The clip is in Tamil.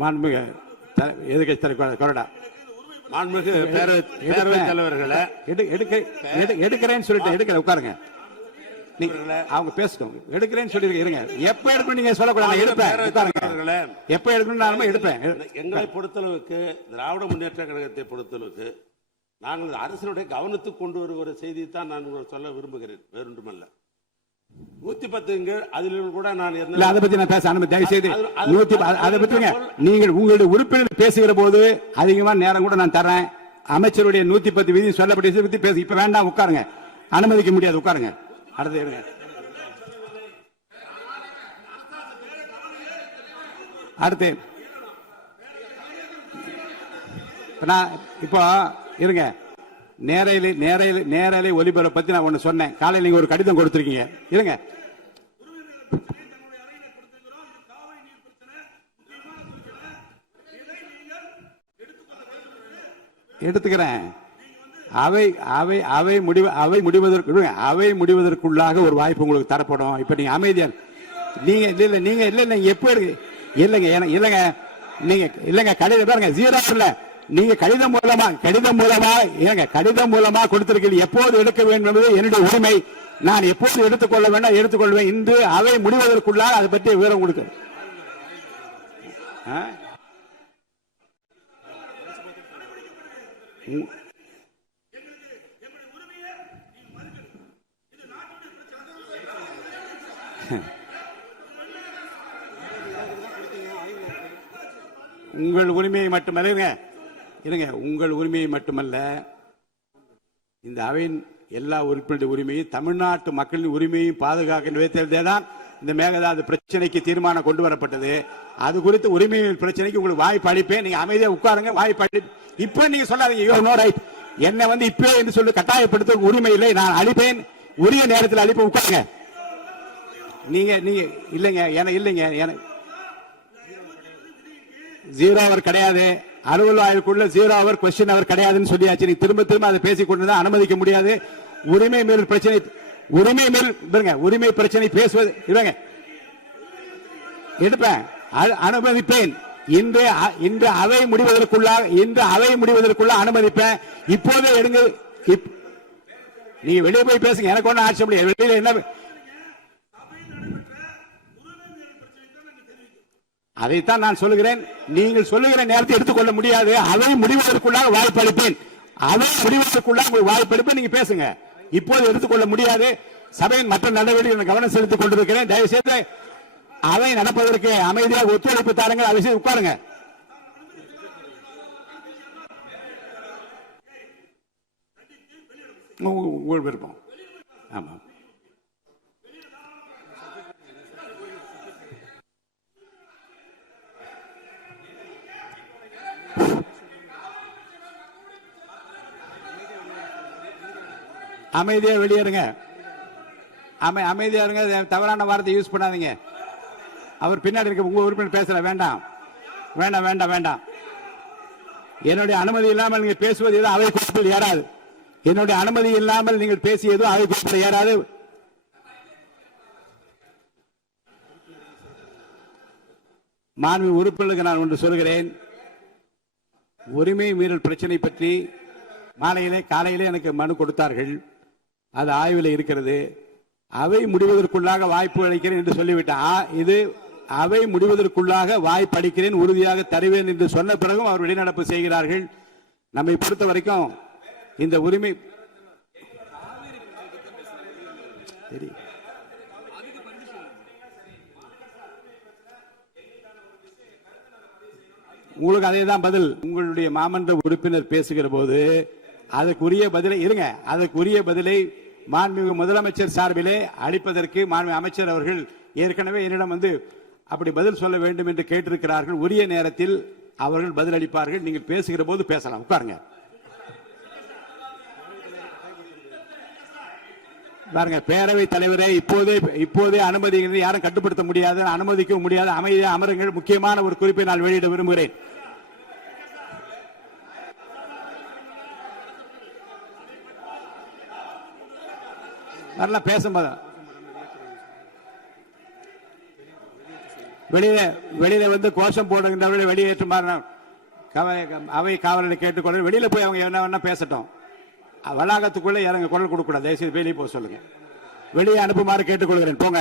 மாண்புமிகு எதிர்க்கட்சி தலைவர் கொறடா மாண்புமிகு பேரவைத் தலைவர்களை எடுக்கிறேன்னு சொல்லிட்டு எடுக்கிற உட்காருங்க. அவங்க பேசட்டும். எடுக்கிறேன்னு சொல்லி இருங்க. எப்ப எடுக்கணும் நீங்க சொல்லக்கூடாது. எடுப்பேன். எப்ப எடுக்கணும் எடுப்பேன். எங்களை பொறுத்தளவுக்கு திராவிட முன்னேற்ற கழகத்தை பொறுத்தளவுக்கு நாங்கள் அரசினுடைய கவனத்துக்கு கொண்டு வருகிற செய்தியை தான் நான் சொல்ல விரும்புகிறேன். வேறொன்றுமல்ல. 110 அதில் கூட நான் அதை பத்தி நான் பேச அனுமதி தயவு செய்து அதை பத்தி நீங்கள் உங்களுடைய உறுப்பினர் பேசுகிற போது அதிகமான நேரம் கூட நான் தரேன். அமைச்சருடைய 110 விதி சொல்லப்பட்ட பத்தி பேச இப்ப வேண்டாம். உட்காருங்க. அனுமதிக்க முடியாது. உட்காருங்க. அடுத்து இருங்க. அடுத்து இப்போ இருங்க. நேரலை ஒலிபரப்பை பத்தி நான் ஒண்ணு சொன்னேன். காலையில் நீங்க ஒரு கடிதம் கொடுத்திருக்கீங்க. இருங்க. எடுத்துக்கிறேன். அவை முடிவதற்குள்ளாக ஒரு வாய்ப்பு உங்களுக்கு தரப்படும். இப்ப நீங்க அமைதியா நீங்க எப்ப இல்லங்க இல்லங்க கடிதம் பாருங்க. ஜீரோ இல்ல. நீங்க கடிதம் மூலமா கொடுத்திருக்கீங்க. எப்போது எடுக்க வேண்டும் என்பது என்னுடைய உரிமை. நான் எப்போது எடுத்துக்கொள்ள வேண்டாம் எடுத்துக்கொள்வேன். இன்று அவை முடிவதற்குள்ளாக அதை பற்றி விவரம் கொடுக்க உங்கள் உரிமையை மட்டுமல்ல இருங்க. உங்கள் உரிமையை மட்டுமல்ல, இந்த அவையின் எல்லா உறுப்பினருடைய உரிமையும் தமிழ்நாட்டு மக்களின் உரிமையும் பாதுகாக்கின்ற விதத்தில் தான் இந்த மேகதாது பிரச்சனைக்கு தீர்மானம் கொண்டு வரப்பட்டது. அது குறித்து உரிமை பிரச்சனைக்கு உங்களுக்கு வாய்ப்பு அளிப்பேன். நீங்க அமைதியா உட்காருங்க. வாய்ப்பு அளி இப்ப நீங்க சொல்லாதீங்க. என்ன இப்பே என்று சொல்லி கட்டாயப்படுத்த உரிமை இல்லை. நான் அளிப்பேன். உரிய நேரத்தில் அளிப்பேன். உட்காருங்க. நீங்க இல்லைங்க இல்லைங்க. ஜீரோ அவர் கிடையாது. அலுவல் ஆய்வுக்குள்ள ஜீரோ அவர் கொஸ்டின் அவர் கிடையாதுன்னு சொல்லியாச்சு. நீ திரும்ப அதை பேசிக் கொண்டுதான் அனுமதிக்க முடியாது. உரிமை மேல் பிரச்சனை பேசுவது இல்லைங்க. எடுப்பேன். அனுமதிப்பேன். இன்று அவை முடிவதற்குள்ள அனுமதிப்பேன். இப்போதே எடுங்க. நீங்க வெளியே போய் பேசுங்க. எனக்கு ஒன்னும் ஆட்சி முடியாது. வெளியில என்ன அதைத்தான் நான் சொல்லுகிறேன். நீங்கள் சொல்லுகிற நேரத்தை எடுத்துக்கொள்ள முடியாது. அவை முடிவதற்குள்ளாக வாய்ப்பு அளிப்பேன். அவை முடிவதற்குள்ளாக உங்களுக்கு வாய்ப்பு அளிப்பேன். நீங்க பேசுங்க. இப்போது எடுத்துக்கொள்ள முடியாது. சபையின் மற்ற நடவடிக்கைகள் கவனம் செலுத்திக் கொண்டிருக்கிறேன். தயவு செய்து அவை நடப்பதற்கு அமைதியாக ஒத்துழைப்பு தாருங்கள். அதை செய்து உட்காருங்க. உங்கள் விருப்பம். ஆமா. அமைதியா வெளியேறுங்க. அமைதியா இருங்க. தவறான வார்த்தை யூஸ் பண்ணாதீங்க. அவர் பின்னாடி இருக்க உங்க உறுப்பினர் பேசல. வேண்டாம். என்னுடைய அனுமதி இல்லாமல் நீங்க பேசுவது எதுவும் அவை குறிப்பில் ஏறாது. என்னுடைய அனுமதி இல்லாமல் நீங்கள் பேசியதும் அவை குறிப்பில் ஏறாது. மாண்பு உறுப்பினருக்கு நான் ஒன்று சொல்கிறேன். உரிமை மீறல் பிரச்சனை பற்றி காலையிலே எனக்கு மனு கொடுத்தார்கள். அது ஆய்வில் இருக்கிறது. அவை முடிவதற்குள்ளாக வாய்ப்பு அளிக்கிறேன் என்று சொல்லிவிட்டார். இது அவை முடிவதற்குள்ளாக வாய்ப்பு அளிக்கிறேன், உறுதியாக தருவேன் என்று சொன்ன பிறகும் அவர் வெளிநடப்பு செய்கிறார்கள். நம்மை பொறுத்த வரைக்கும் இந்த உரிமை உங்களுக்கு அதே தான் பதில். உங்களுடைய மாமன்ற உறுப்பினர் பேசுகிற போது அதற்குரிய பதிலை அதற்குரிய பதிலை மாண்புமிகு முதலமைச்சர் சார்பிலே அளிப்பதற்கு மாண்புமிகு அமைச்சர் அவர்கள் ஏற்கனவே என்னிடம் அப்படி பதில் சொல்ல வேண்டும் என்று கேட்டிருக்கிறார்கள். உரிய நேரத்தில் அவர்கள் பதில் அளிப்பார்கள். நீங்கள் பேசுகிற போது பேசலாம். உட்காருங்க. பாருங்க, பேரவைத் தலைவரை இப்போதே அனுமதி யாரும் கட்டுப்படுத்த முடியாது, அனுமதிக்க முடியாது. அமைதியாக அமருங்கள். முக்கியமான ஒரு குறிப்பை நான் வெளியிட விரும்புகிறேன். பேசும்போது வெளியில வந்து கோஷம் போடுகின்றவர்களை வெளியேற்றுமாறு அவை காவலரை கேட்டுக்கொள்ள. வெளியில போய் அவங்க என்ன வேணா பேசட்டும், வளாகத்துக்குள்ள இறங்க குரல் கொடுக்க கூடாது. தயவுசெய்து வெளியே போக சொல்லுங்க. வெளியே அனுப்புமாறு கேட்டுக்கொள்கிறேன். போங்க.